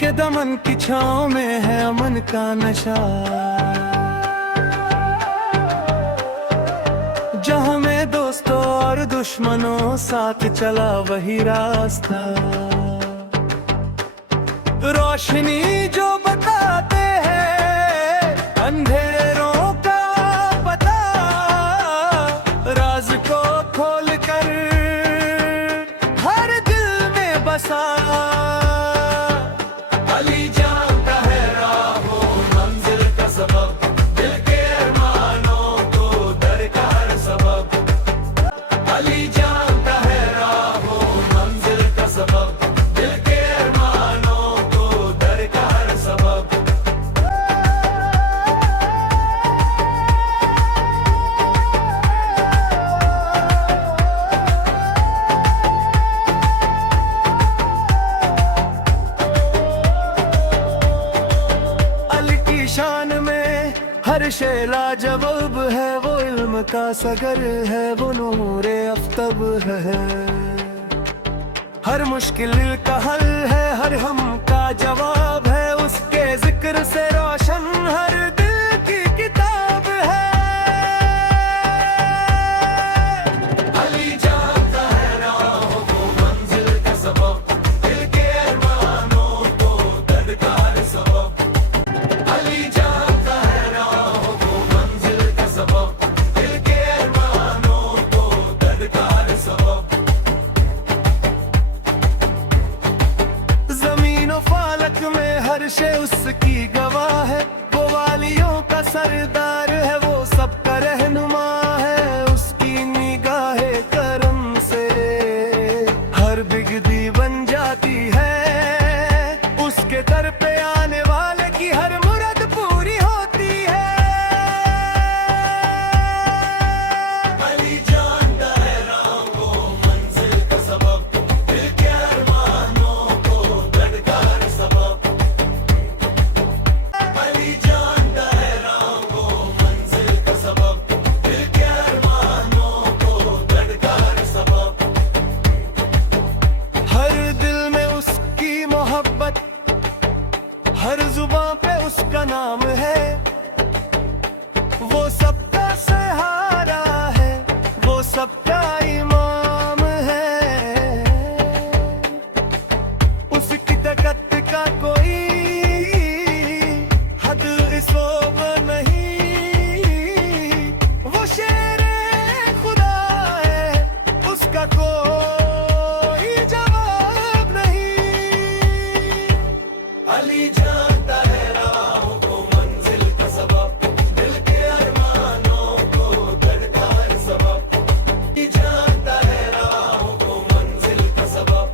उसके दमन की छाँव में है अमन का नशा, जहाँ में दोस्तों और दुश्मनों साथ चला वही रास्ता। रोशनी जो बताते हैं अंधेरों का पता, राज को खोल कर हर दिल में बसा। अली जानता है राहों मंजिल का सबब, दिल के अरमानों को दर का हर सबब। अली जानता है राहों मंजिल का सबब, दिल के अरमानों को दर का हर सबब। शान में हर शे लाजवाब है, वो इल्म का सगर है, वो नूरे अफ्तब है। हर मुश्किल का हल है, हर हम का जवाब है, उसके जिक्र से रोशन हर दिल की किताब है। अली जानता है राहों को मंजिल का सबब, दिल के अरमानों को दर्द का हर सबब। अली जानता है राहों को मंजिल का सबब, दिल के अरमानों को दर्द का हर सबब। ज़मीन और फालक में हर शे उसकी गवाह है, वो वालियों का सरदार है, वो सबका रहनुमा है। उसकी निगाहे करम से हर बिगड़ी बन जाती है, उसके दर पे आने वाले की हर मुराद पूरी होती है। अली जानता है राहों को मंजिल का सबब, दिल के अरमानों को दर्द का हर सबब। अली जानता है राहों को मंजिल का सबब, दिल के अरमानों को दर्द का हर सबब। हर दिल में उसकी मोहब्बत, हर जुबान पे उसका नाम है, वो सबका सहारा है, वो सबका इमाम है। उसकी ताकत का कोई हद इसोब नहीं, वो शेरे खुदा है, उसका कोई जवाब नहीं। अली जानता है राहों को मंजिल का सबब, दिल के अरमानों को दर्द का हर सबब। अली जानता है राहों को मंजिल का सबब,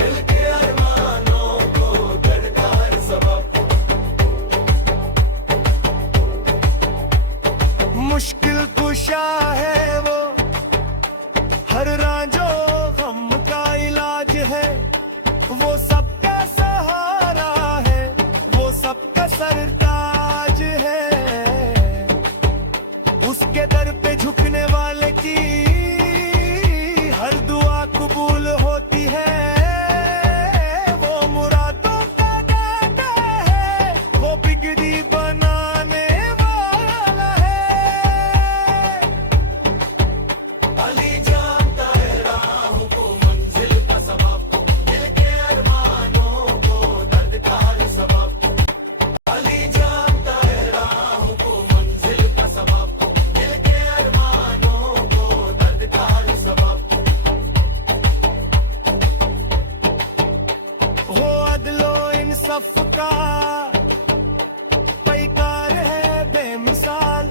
दिल के अरमानों को दर्द का हर सबब। मुश्किल कुशा है वो, हर रांझो गम का इलाज है, वो सबका सहारा है, वो सबका सरताज है। उसके दर पे झुकने वाले की हर दुआ कबूल होती है, वो मुरादों का दाता है, वो बिगड़ी बनाने वाला है। अली जानता है राहों को मंजिल का सबब, दिल के अरमानों को दर्द का हर सबब। अली जानता है राहों को मंजिल का सबब, दिल के अरमानों को दर्द का हर सबब। वो अदलो इंसाफ का पैकार है बेमिसाल,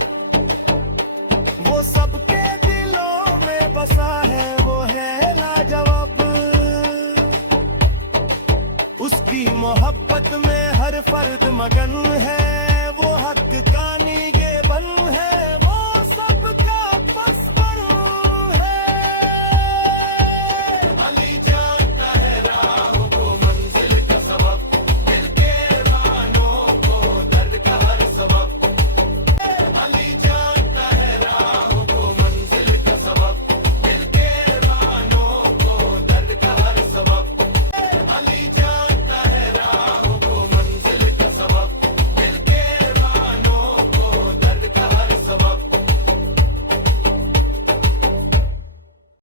वो सबके दिलों में बसा है, वो है लाजवाब। उसकी मोहब्बत में हर फर्द मगन है,